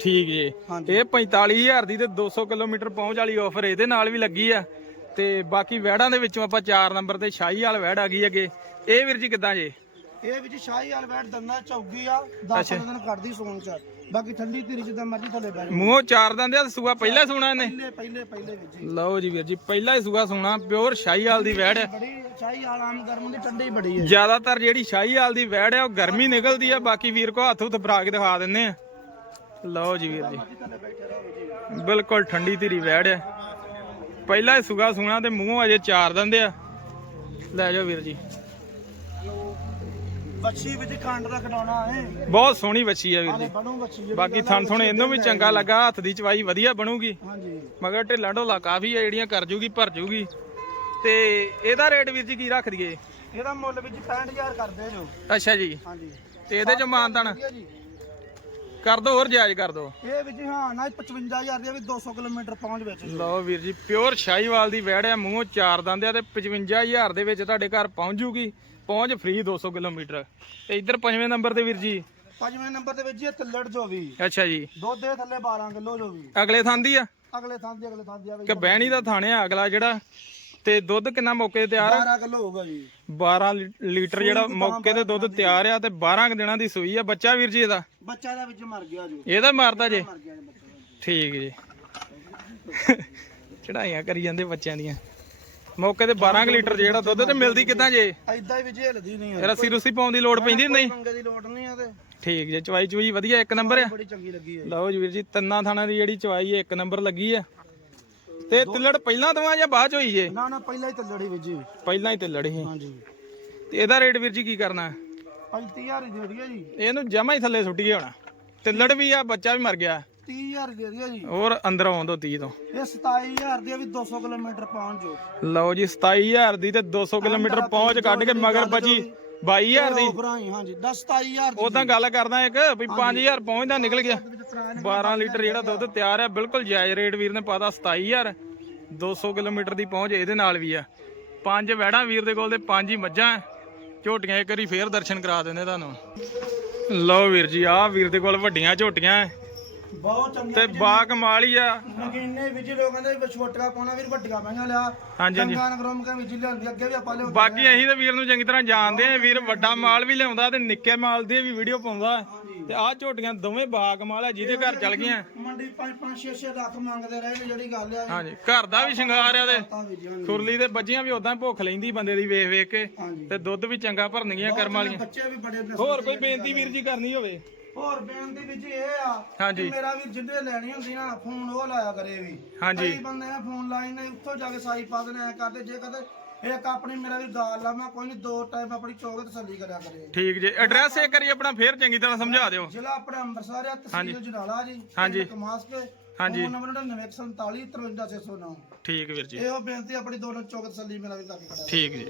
S1: ਠੀਕ ਜੀ।
S2: ਹਾਂਜੀ।
S1: ਇਹ 45000 ਦੀ ਤੇ 200 ਕਿਲੋਮੀਟਰ ਪਹੁੰਚ ਵਾਲੀ ਆਫਰ ਇਹਦੇ ਨਾਲ ਵੀ ਲੱਗੀ ਆ। ਤੇ ਬਾਕੀ ਵੈੜਾਂ ਦੇ ਵਿੱਚੋਂ ਆਪਾਂ 4 ਨੰਬਰ ਤੇ ਸ਼ਾਹੀ ਵਾਲ ਵੈੜ ਆ ਗਈ ਅੱਗੇ। ਇਹ ਵੀਰ ਜੀ ਕਿੱਦਾਂ ਜੇ?
S2: ਇਹ ਵਿੱਚ ਸ਼ਾਹੀ ਵਾਲ ਬੈਠ ਦੰਦਾ ਚੌਗੀ ਆ 10 ਦਿਨ ਕੱਢਦੀ ਸੋਣ ਚ। ਬਾਕੀ ਠੰਡੀ ਧੀਰੀ ਜਿੱਦਾਂ ਮਰਜ਼ੀ ਥੱਲੇ ਬੈਠ ਜਾਓ।
S1: ਮੂੰਹੋਂ ਚਾਰ ਦੰਦੇ ਆ ਸੂਆ ਪਹਿਲਾਂ ਸੁਣਾ ਇਹਨੇ।
S2: ਪਹਿਲੇ ਪਹਿਲੇ ਪਹਿਲੇ ਵਿੱਚ ਹੀ।
S1: ਲਓ ਜੀ ਵੀਰ ਜੀ ਪਹਿਲਾ ਹੀ ਸੂਆ ਸੁਣਾ ਪਿਓਰ ਸ਼ਾਹੀ ਵਾਲ ਦੀ ਆ
S2: ਬੜੀ ਸ਼ਾਹੀ ਵਾਲ ਆਮ ਗਰਮ ਦੀ ਠੰਡੀ ਬੜੀ ਹੈ।
S1: ਜ਼ਿਆਦਾਤਰ ਜਿਹੜੀ ਸ਼ਾਹੀ ਵਾਲ ਦੀ ਵੈੜ ਆ ਉਹ ਗਰਮੀ ਨਿਕਲਦੀ ਆ। ਬਾਕੀ ਵੀਰ ਕੋ ਹੱਥ ਹੁੱਥ ਭਰਾ ਕੇ ਦਿਖਾ ਦਿੰਨੇ ਆ। ਲਓ ਜੀ ਵੀਰ ਜੀ। ਬਿਲਕੁਲ ਠੰਡੀ ਧੀਰੀ ਵੈੜ ਆ ਪਹਿਲਾ ਸੁਗਾ ਸੁਣਾ ਤੇ ਮੂੰਹੋਂ ਅਜੇ ਚਾਰ ਦਿੰਦੇ ਆ। ਲੈ ਜਾਓ ਵੀਰ ਜੀ।
S2: ਬੱਚੀ ਵਿੱਚ ਖੰਡ ਦਾ ਕਢਾਉਣਾ ਹੈ।
S1: ਬਹੁਤ ਸੋਹਣੀ ਬੱਚੀ ਆ ਵੀਰ ਜੀ। ਬਾਕੀ ਥਣ ਥੁਣ ਇਹਨੂੰ ਵੀ ਚੰਗਾ ਲੱਗਾ ਹੱਥ ਦੀ ਚਵਾਈ ਵਧੀਆ ਬਣੂਗੀ।
S2: ਹਾਂਜੀ।
S1: ਮਗਰ ਢਿੱਲਾ ਢੋਲਾ ਕਾਫੀ ਆ ਜਿਹੜੀਆਂ ਕਰ ਜੂਗੀ ਭਰ ਜੂਗੀ। ਤੇ ਇਹਦਾ ਰੇਟ ਵੀਰ ਜੀ ਕੀ ਰੱਖ ਦਈਏ?
S2: ਇਹਦਾ ਮੁੱਲ ਵਿੱਚ 65000 ਕਰਦੇ ਜੋ।
S1: ਅੱਛਾ ਜੀ।
S2: ਹਾਂਜੀ।
S1: ਤੇ ਇਹਦੇ ਚ
S2: ਜੀ।
S1: ਕਰ ਦੋ ਹੋਰ ਜਾਇਜ਼ ਕਰ ਦੋ।
S2: ਇਹ ਵਿੱਚ ਹਾਂ ਨਾ 55000 ਦੇ ਵੀ 200 ਕਿਲੋਮੀਟਰ ਪਹੁੰਚ ਵਿੱਚ
S1: ਲਓ ਵੀਰ ਜੀ ਪਿਓਰ ਸ਼ਾਹੀਵਾਲ ਦੀ ਵੈੜ ਆ ਮੂੰਹੋਂ ਚਾਰ ਦੰਦ ਆ ਤੇ 55000 ਦੇ ਵਿੱਚ ਤੁਹਾਡੇ ਘਰ ਪਹੁੰਚ ਜੂਗੀ। ਪਹੁੰਚ ਫ੍ਰੀ 200 ਕਿਲੋਮੀਟਰ। ਤੇ ਇੱਧਰ ਪੰਜਵੇਂ ਨੰਬਰ ਤੇ ਵੀਰ ਜੀ।
S2: ਪੰਜਵੇਂ ਨੰਬਰ ਦੇ ਵਿੱਚ ਇਹ ਤੱਲੜ ਜੋ ਵੀ।
S1: ਅੱਛਾ ਜੀ।
S2: ਦੁੱਧ ਦੇ ਥੱਲੇ 12 ਕਿਲੋ ਜੋ ਵੀ।
S1: ਅਗਲੇ ਥਾਂ ਦੀ ਆ?
S2: ਅਗਲੇ ਥਾਂ ਦੀ ਅਗਲੇ ਥਾਂ ਦੀ
S1: ਕਿ ਬਹਿਣੀ ਦਾ ਥਾਣੇ ਆ ਅਗਲਾ ਜਿਹੜਾ? ਤੇ ਦੁੱਧ ਕਿੰਨਾ ਮੌਕੇ ਤੇ ਤਿਆਰ ਆ?
S2: 12 ਕਿਲੋ ਹੋਊਗਾ ਜੀ।
S1: 12 ਲੀ- ਲੀਟਰ ਜਿਹੜਾ ਮੌਕੇ ਤੇ ਦੁੱਧ ਤਿਆਰ ਆ ਤੇ 12 ਕੁ ਦਿਨਾਂ ਦੀ ਸੂਈ ਆ। ਬੱਚਾ ਵੀਰ ਜੀ ਇਹਦਾ?
S2: ਬੱਚਾ ਦਾ ਵਿੱਚ ਮਰ ਗਿਆ ਜੋ।
S1: ਇਹਦਾ ਮਾਰਦਾ ਜੇ?
S2: ਮਰ ਗਿਆ ਜੀ ਬੱਚਾ
S1: ਠੀਕ ਜੀ। ਚੜਾਈਆਂ ਕਰੀ ਜਾਂਦੇ ਬੱਚਿਆਂ ਦੀਆਂ। ਮੌਕੇ ਤੇ 12 ਕੁ ਲੀਟਰ ਜਿਹੜਾ ਦੁੱਧ ਤੇ ਮਿਲਦੀ ਕਿਦਾਂ ਜੇ?
S2: ਐਦਾਂ ਹੀ ਵਿੱਚ ਹਿਲਦੀ ਨਹੀਂ ਹੈ
S1: ਰੱਸੀ ਰੁੱਸੀ ਪਾਉਣ ਦੀ ਲੋੜ ਪੈਂਦੀ ਨਹੀਂ?
S2: ਮੰਗੇ ਦੀ ਲੋੜ ਨਹੀਂ ਆ ਤੇ।
S1: ਠੀਕ ਜੇ ਚਵਾਈ ਚੁਈ ਵਧੀਆ ਇੱਕ ਨੰਬਰ ਆ?
S2: ਬੜੀ ਚੰਗੀ ਲੱਗੀ ਹੈ
S1: ਲਓ ਜੀ ਵੀਰ ਜੀ ਤਿੰਨਾਂ ਥਾਣਾ ਦੀ ਜਿਹੜੀ ਚਵਾਈ ਹੈ ਇੱਕ ਨੰਬਰ ਲੱਗੀ ਆ। ਤੇ ਤਿੱਲੜ ਪਹਿਲਾਂ ਦਵਾ ਜਾਂ ਬਾਅਦ ਚ ਹੋਈ ਜੇ?
S2: ਨਾ ਨਾ ਪਹਿਲਾਂ ਹੀ ਤੱਲੜੀ ਵਿੱਚ ਜੀ।
S1: ਪਹਿਲਾਂ ਹੀ ਤਿੱਲੜ ਸੀ।
S2: ਹਾਂਜੀ।
S1: ਤੇ ਇਹਦਾ ਰੇਟ ਵੀਰ ਜੀ ਕੀ ਕਰਨਾ?
S2: 35000 ਦੀ ਦਈਏ ਜੀ।
S1: ਇਹਨੂੰ ਜਮਾ ਹੀ ਥੱਲੇ ਸੁੱਟ ਹੋਣਾ। ਤਿੱਲੜ ਵੀ ਆ ਬੱਚਾ ਵੀ ਮਰ ਗਿਆ।
S2: 30000 ਦੇ ਦਈਏ ਜੀ।
S1: ਹੋਰ ਅੰਦਰ ਆਉਣ ਦੋ 30 ਤੋਂ।
S2: ਇਹ 27000 ਦੀ ਆ ਵੀ 200 ਕਿਲੋਮੀਟਰ ਪਹੁੰਚ ਜੋ
S1: ਲਓ ਜੀ 27000 ਦੀ ਤੇ 200 ਕਿਲੋਮੀਟਰ ਪਹੁੰਚ ਕੱਢ ਕੇ ਮਗਰ ਬਚੀ 22000 ਦੀ।
S2: ਆਫਰਾਂ ਹੀ ਹਾਂਜੀ 10 27000 ਦੀ
S1: ਉਦਾਂ ਗੱਲ ਕਰਦਾ ਇੱਕ ਵੀ 5000 ਪਹੁੰਚਦਾ ਨਿਕਲ ਗਿਆ। 12 ਲੀਟਰ ਜਿਹੜਾ ਦੁੱਧ ਤਿਆਰ ਹੈ ਬਿਲਕੁਲ ਜਾਇਜ਼ ਰੇਟ ਵੀਰ ਨੇ ਪਾਤਾ 27000 200 ਕਿਲੋਮੀਟਰ ਦੀ ਪਹੁੰਚ ਇਹਦੇ ਨਾਲ ਵੀ ਆ। ਪੰਜ ਵੈੜਾਂ ਵੀਰ ਦੇ ਕੋਲ ਤੇ ਪੰਜ ਹੀ ਮੱਝਾਂ ਝੋਟੀਆਂ ਇੱਕ ਵਾਰੀ ਫੇਰ ਦਰਸ਼ਨ ਕਰਾ ਦਿੰਦੇ ਤੁਹਾਨੂੰ। ਲਓ ਵੀਰ ਜੀ ਆਹ ਵੀਰ ਦੇ ਕੋਲ ਵੱਡੀਆਂ ਝੋਟੀਆਂ
S2: ਬਹੁਤ ਚੰਗੀ
S1: ਤੇ ਬਾ ਕਮਾਲ ਹੀ ਆ।
S2: ਨਗੀਨੇ ਵਿੱਚ ਲੋਕਾਂ ਦੇ ਵਿੱਚ ਛੋਟੀਆਂ ਪਾਉਣਾ ਵੀਰ ਵੱਡੀਆਂ ਮਹੀਆਂ ਲਿਆ।
S1: ਹਾਂਜੀ ਹਾਂਜੀ।
S2: ਗਾਨ ਗਰਮ ਕੇ ਵਿੱਚ ਲਿਆਂਦੀ ਅੱਗੇ ਵੀ ਆਪਾਂ ਲਿਆਉਂਦੇ
S1: ਬਾਕੀ ਅਸੀਂ ਤਾਂ ਵੀਰ ਨੂੰ ਚੰਗੀ ਤਰ੍ਹਾਂ ਜਾਣਦੇ ਆ ਵੀਰ ਵੱਡਾ ਮਾਲ ਵੀ ਲਿਆਉਂਦਾ ਤੇ ਨਿੱਕੇ ਮਾਲ ਦੀ ਵੀ ਵੀਡੀਓ ਪਾਉਂਦਾ। ਤੇ ਆਹ ਝੋਟੀਆਂ ਦੋਵੇਂ ਬਾ ਕਮਾਲ ਆ ਜਿਹਦੇ ਘਰ ਚਲ ਗਈਆਂ।
S2: ਮੰਡੀ 5 5 6 6 ਲੱਖ ਮੰਗਦੇ ਰਹੇ ਨੇ ਜਿਹੜੀ ਗੱਲ ਆ।
S1: ਹਾਂਜੀ ਘਰ ਦਾ ਵੀ ਸ਼ਿੰਗਾਰ ਆ ਤੇ
S2: ਵੀ।
S1: ਖੁਰਲੀ ਤੇ ਬੱਜੀਆਂ ਵੀ ਉਦਾਂ ਭੁੱਖ ਲੈਂਦੀ ਬੰਦੇ ਦੀ ਵੇਖ ਵੇਖ ਕੇ ਤੇ ਦੁੱਧ ਵੀ ਚੰਗਾ ਭਰਨਗੀਆਂ ਕਰਮ ਵਾਲੀਆਂ।
S2: ਬੱਚੇ ਵੀ ਬੜੇ ਨਸਲ
S1: ਹੋਰ ਕੋਈ ਬੇਨਤੀ ਵੀਰ ਜੀ ਕਰਨੀ ਹੋਵੇ?
S2: ਹੋਰ ਬੇਨਤੀ ਵਿੱਚ ਇਹ ਆ
S1: ਹਾਂਜੀ।
S2: ਕਿ ਮੇਰਾ ਵੀ ਜਿੱਦੇ ਲੈਣੀ ਹੁੰਦੀ ਨਾ ਫੋਨ ਉਹ ਲਾਇਆ ਕਰੇ ਵੀ
S1: ਹਾਂਜੀ।
S2: ਕਈ ਬੰਦੇ ਆ ਫੋਨ ਲਾਈ ਨੇ ਉੱਥੋਂ ਜਾ ਕੇ ਸਾਈ ਪਾ ਦੇਣੇ ਐ ਕਰਦੇ ਜੇ ਕਦੇ ਇੱਕ ਆਪਣੀ ਮੇਰਾ ਵੀ ਗਾਲ ਲਾ ਮੈਂ ਕੋਈ ਨਹੀਂ ਦੋ ਟਾਈਮ ਆਪਣੀ ਚੌਕ ਤਸੱਲੀ ਕਰਿਆ ਕਰੇ
S1: ਠੀਕ ਜੀ ਐਡਰੈਸ ਇੱਕ ਵਾਰੀ ਆਪਣਾ ਫੇਰ ਚੰਗੀ ਤਰ੍ਹਾਂ ਸਮਝਾ ਦਿਓ
S2: ਜ਼ਿਲ੍ਹਾ ਆਪਣਾ ਅੰਮ੍ਰਿਤਸਰ ਆ ਤਹਿਸੀਲ ਜਨਾਲਾ ਜੀ
S1: ਹਾਂਜੀ।
S2: ਕਮਾਸਕੇ
S1: ਹਾਂਜੀ।
S2: ਫੋਨ ਨੰਬਰ 9947 53609
S1: ਠੀਕ ਵੀਰ ਜੀ
S2: ਇਹੋ ਬੇਨਤੀ ਆਪਣੀ ਦੋਨੋਂ ਚੌਕ ਤਸੱਲੀ ਮੇਰਾ ਵੀ ਕਰਕੇ ਕਰਿਆ
S1: ਠੀਕ ਜੀ